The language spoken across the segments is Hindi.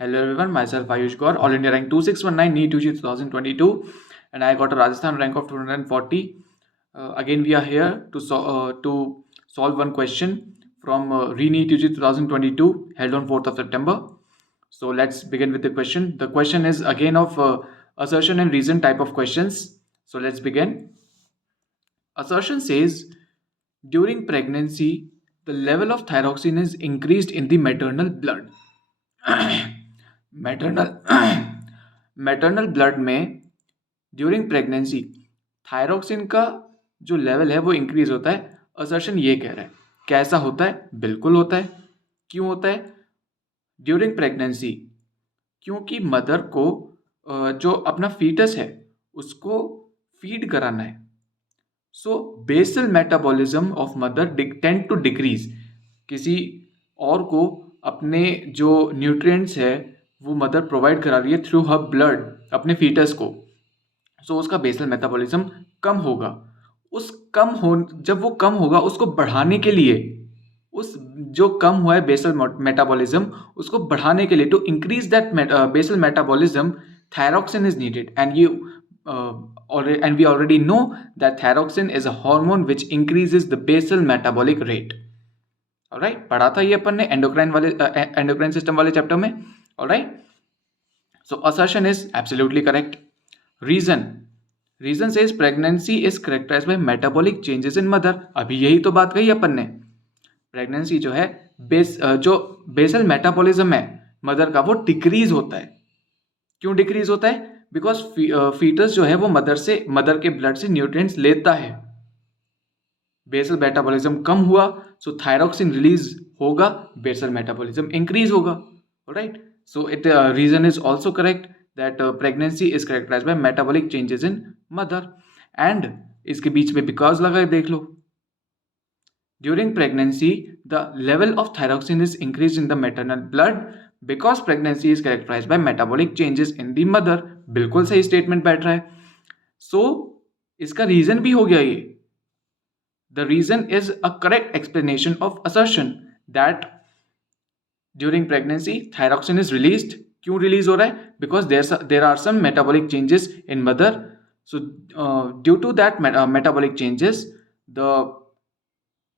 Hello everyone, myself Ayush Gaur, All India rank 2619 NEET UG 2022, and I got a Rajasthan rank of 240. Again, we are here to solve one question from NEET UG 2022 held on 4th of September. So let's begin with the question. The question is again of assertion and reason type of questions. So let's begin. Assertion says during pregnancy, the level of thyroxine is increased in the maternal blood. Maternal maternal blood में ड्यूरिंग प्रेगनेंसी थायरोक्सिन का जो लेवल है वो इंक्रीज होता है. असर्शन ये कह रहा है. कैसा होता है? बिल्कुल होता है. क्यों होता है? ड्यूरिंग प्रेगनेंसी क्योंकि मदर को जो अपना फीटस है उसको फीड कराना है. So basal metabolism of mother tend to decrease. किसी और को अपने जो न्यूट्रिएंट्स है वो मदर प्रोवाइड करा रही है थ्रू हर ब्लड अपने फीटस को. सो उसका बेसल मेटाबॉलिज्म कम होगा. जब वो कम होगा उसको बढ़ाने के लिए, उस जो कम हुआ है बेसल मेटाबॉलिज्म उसको बढ़ाने के लिए, to increase that basal metabolism thyroxine is needed. And we already know that thyroxine is a hormone which increases the basal metabolic rate. Alright, पढ़ा था ये अपन ने एंडोक्राइन सिस्टम वाले चैप्टर में. Alright, so assertion is absolutely correct. Reason says pregnancy is characterised by metabolic changes in mother. अभी यही तो बात कही अपन ने. प्रेगनेंसी जो है जो बेसल मेटाबॉलिज्म है मदर का वो डिक्रीज होता है. क्यों डिक्रीज होता है? बिकॉज फीटस जो है वो मदर के ब्लड से न्यूट्रिएंट्स लेता है. बेसल मेटाबॉलिज्म कम हुआ सो थायरोक्सिन रिलीज होगा, बेसल मेटाबॉलिज्म इंक्रीज होगा. Right, so it reason is also correct that pregnancy is characterised by metabolic changes in mother. And इसके बीच में बिकॉज लगा है, देख लो. During pregnancy the level of thyroxine is increase in the maternal blood because pregnancy is characterised by metabolic changes in the mother. बिल्कुल सही स्टेटमेंट बैठ रहा है. सो इसका रीजन भी हो गया ये. The reason is a correct explanation of assertion that during pregnancy thyroxine is released. क्यों रिलीज हो रहा है? Because there are some metabolic changes in mother. So due to that metabolic changes, the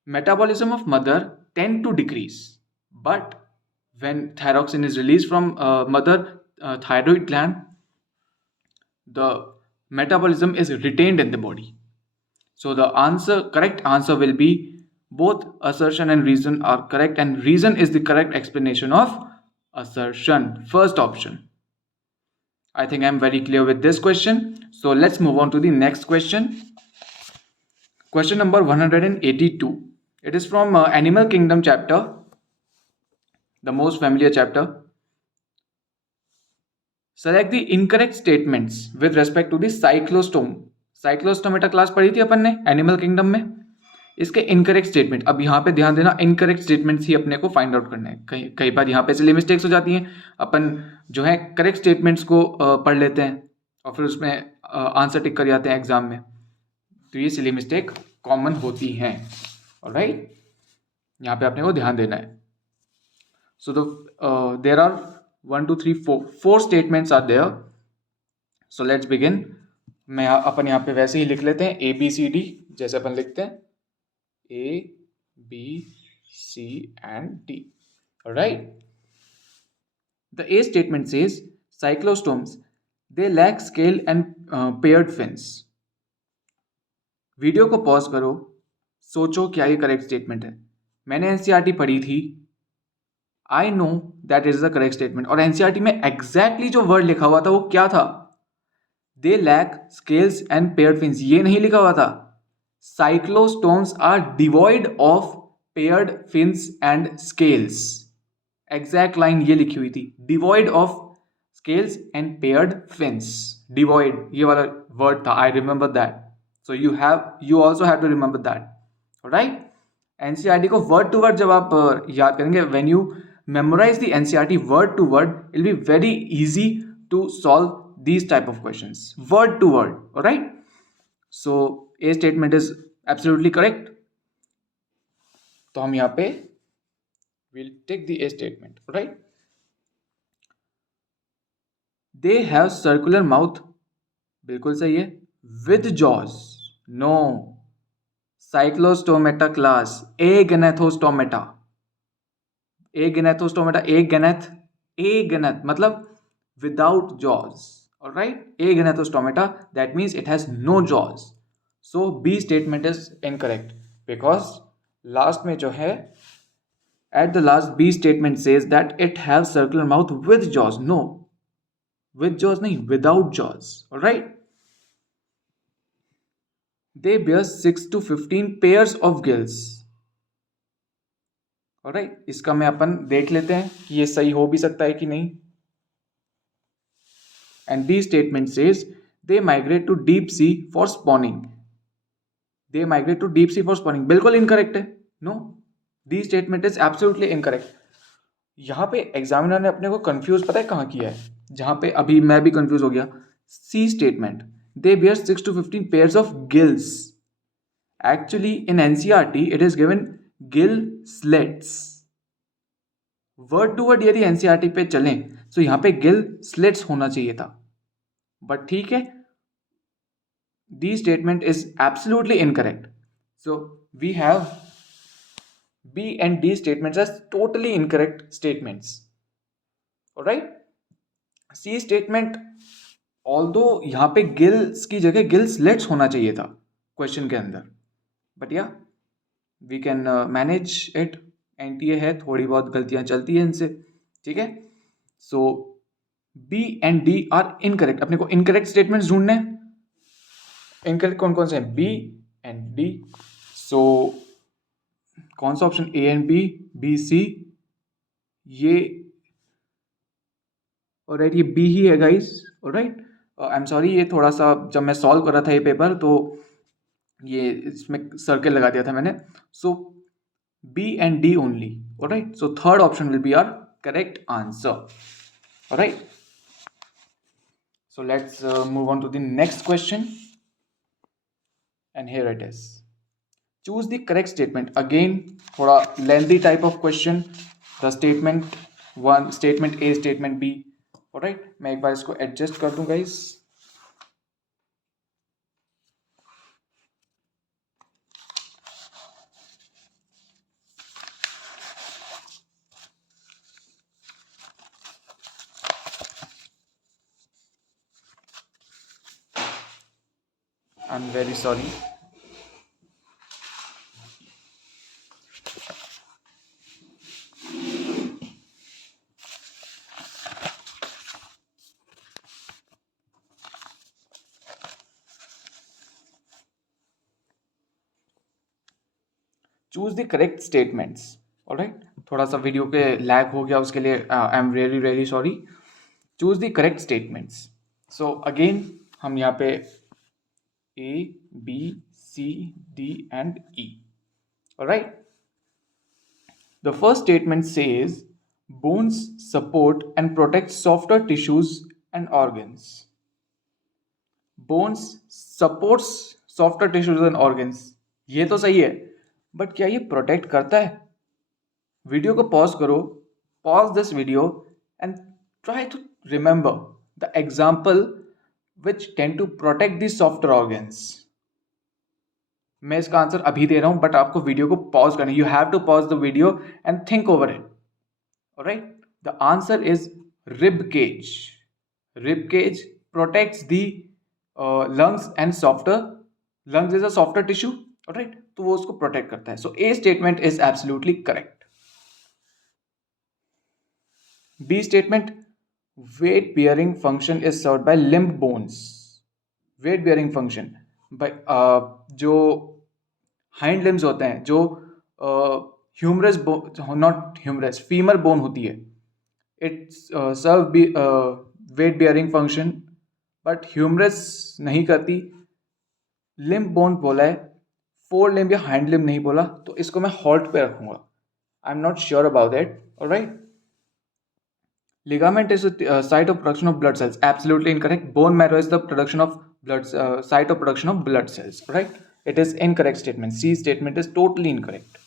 metabolism of mother tend to decrease. But when thyroxine is released from mother thyroid gland, the metabolism is retained in the body. So the correct answer will be both assertion and reason are correct, and reason is the correct explanation of assertion. First option. I think I'm very clear with this question. So let's move on to the next question. Question number 182. It is from Animal Kingdom chapter, the most familiar chapter. Select the incorrect statements with respect to the cyclostome. Cyclostomata class पढ़ी थी अपन ने एनिमल किंगडम में. इसके इनकरेक्ट स्टेटमेंट, अब यहाँ पे ध्यान देना, इनकरेक्ट स्टेटमेंट्स ही अपने को फाइंड आउट करना है. कई बार यहाँ पे सिली मिस्टेक्स हो जाती हैं. अपन जो है करेक्ट स्टेटमेंट्स को पढ़ लेते हैं और फिर उसमें आंसर टिक कर जाते हैं एग्जाम में. तो ये सिली मिस्टेक कॉमन होती हैं. ऑलराइट, यहाँ पे अपने को ध्यान देना है. So there are 1 2 3 4 statements are there. So let's begin. अपन यहाँ पे वैसे ही लिख लेते हैं ABCD, जैसे अपन लिखते हैं ABC and D. Alright. The A statement says cyclostomes, they lack scale and paired fins. Video को पॉज करो, सोचो क्या ये करेक्ट स्टेटमेंट है. मैंने NCERT पढ़ी थी. I know that is the correct statement. और NCERT में एग्जैक्टली जो वर्ड लिखा हुआ था वो क्या था? They lack scales and paired fins. ये नहीं लिखा हुआ था. Cyclostomes are devoid of paired fins and scales. Exact line ये लिखी हुई थी. Devoid of scales and paired fins. Devoid ये वाला word था. I remember that. So you also have to remember that. Alright? NCERT को word to word जब आप याद करेंगे, when you memorize the NCERT word to word, it will be very easy to solve these type of questions word to word. All right, so A statement is absolutely correct. तो हम यहाँ पे we'll take the A statement. All right, they have circular mouth, बिल्कुल सही है. With jaws, no. Cyclostomata class, agnathostomata. Agnathostomata, agnath मतलब without jaws. All right, agenethostomata, that means it has no jaws. So B statement is incorrect because last में जो है, at the last B statement says that it has circular mouth with jaws. No, with jaws नहीं, without jaws. All right, they bear 6 to 15 pairs of gills. All right, इसका मैं अपन देख लेते हैं कि ये सही हो भी सकता है कि नहीं. And B statement says they migrate to deep sea for spawning. They migrate to deep sea for spawning. बिल्कुल इनकरेक्ट है. No, D statement is absolutely incorrect. यहाँ पे एग्जामिनर ने अपने को कंफ्यूज पता है कहाँ किया है, जहाँ पे अभी मैं भी कंफ्यूज हो गया. सी statement, they beer 6 to 15 pairs of gills. Actually in NCERT it is given gill slits. Word to word यदि एनसीईआरटी पे चलें तो यहाँ पे गिल स्लिट्स होना चाहिए था, बट ठीक है, the statement is absolutely incorrect. So we have B and D statements as totally incorrect statements. Alright? C statement, although यहाँ पे गिल्स की जगह गिल स्लेट्स होना चाहिए था क्वेश्चन के अंदर, बट या we can manage it. NTA है, थोड़ी बहुत गलतियां चलती है इनसे, ठीक है. So B and D are incorrect. अपने को इनकरेक्ट स्टेटमेंट्स ढूंढने हैं. इनकरेक्ट कौन कौन से हैं? B and D. सो कौन सा option? A and B C, ये ऑलराइट, ये बी ही है guys. Alright, I am sorry, ये थोड़ा सा जब मैं सॉल्व कर रहा था ये पेपर तो ये इसमें सर्कल लगा दिया था मैंने. So B and D only. Alright, so third option will be our correct answer. Alright, so let's move on to the next question, and here it is. Choose the correct statement. Again, थोड़ा lengthy type of question. The statement 1, statement A, statement B. Alright, मैं एक बार इसको adjust कर दूं guys. I'm very sorry. Choose the correct statements. Alright, थोड़ा सा वीडियो के लैग हो गया, उसके लिए I am really really sorry. Choose the correct statements. So again हम यहाँ पे A, B, C, D and E. Alright, the first statement says bones support and protect softer tissues and organs. Bones supports softer tissues and organs. ये तो सही है, बट क्या ये प्रोटेक्ट करता है? वीडियो को पॉज करो, pause this video and try to remember the example which tend to protect the softer organs. मैं इसका आंसर अभी दे रहा हूं, बट आपको वीडियो को पॉज करना. You have to pause the video and think over it. Alright, the answer is rib cage. Rib cage protects the lungs and softer. Lungs is a softer tissue. Alright, तो वो उसको प्रोटेक्ट करता है. So A statement is absolutely correct. B statement, weight bearing function is served by limb bones. weight bearing function by जो hind limbs होते हैं, जो humerus not humerus, femur bone होती है, it serve weight bearing function, but humerus नहीं करती. limb bone बोला है, फोर limb या hind limb नहीं बोला, तो इसको मैं halt पे रखूंगा. I am not sure about that. Alright, ligament is a site of production of blood cells. Absolutely incorrect. Bone marrow is the production of blood site of production of blood cells. Right? It is incorrect statement. C statement is totally incorrect.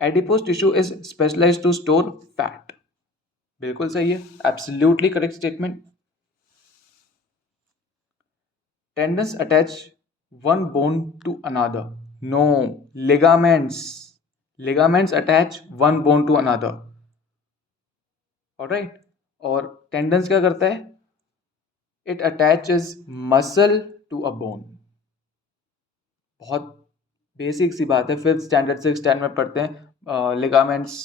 Adipose tissue is specialized to store fat. बिल्कुल सही है, absolutely correct statement. Tendons attach one bone to another. No, ligaments. Ligaments attach one bone to another. Alright? और टेंडन्स क्या करता है? It attaches muscle to a bone. बहुत बेसिक सी बात है, फिफ्थ स्टैंडर्ड सिक्स स्टैंडर्ड में पढ़ते हैं लिगामेंट्स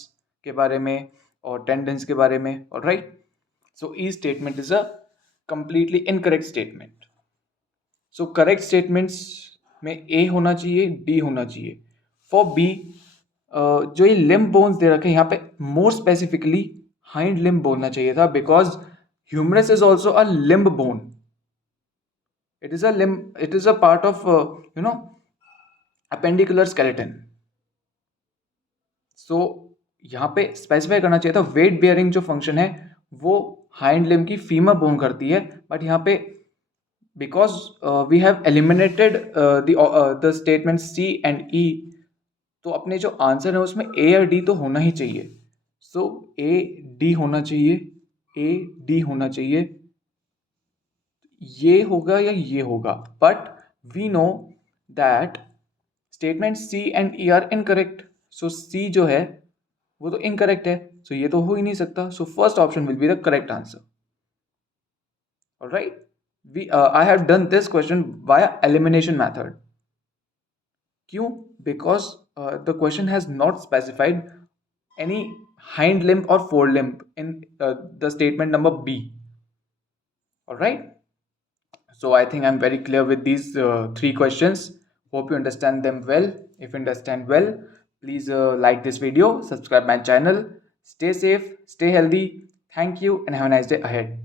के बारे में और टेंडन्स के बारे में। Alright, so e statement is a completely incorrect statement. So correct statements में ए होना चाहिए, डी होना चाहिए। फॉर बी, जो ये लिम्ब बोन्स दे रखे हैं यहाँ पे, मोर स्पेसिफिकली हाइंड लिम्ब बोलना चाहिए था, because humerus is also a limb bone. It is a limb, it is a part of appendicular skeleton. So यहाँ पे स्पेसिफाई करना चाहिए था वेट बेयरिंग जो फंक्शन है वो हाइंड लिम्ब की फीमर बोन करती है, बट यहाँ पे because we have eliminated the statement C and E, तो अपने जो आंसर है उसमें ए और डी तो होना ही चाहिए। सो ए डी होना चाहिए, ए डी होना चाहिए। ये होगा या ये होगा, but we know that statement C and E are incorrect. So C जो है वो तो इनकरेक्ट है, सो ये तो हो ही नहीं सकता। So first option will be the correct answer. Alright, I have done this question via elimination method. क्यों? Because the question has not specified any hind limb or forelimb in the statement number B. All right. So I think I'm very clear with these three questions. Hope you understand them well. If you understand well, please like this video, subscribe my channel. Stay safe, stay healthy. Thank you and have a nice day ahead.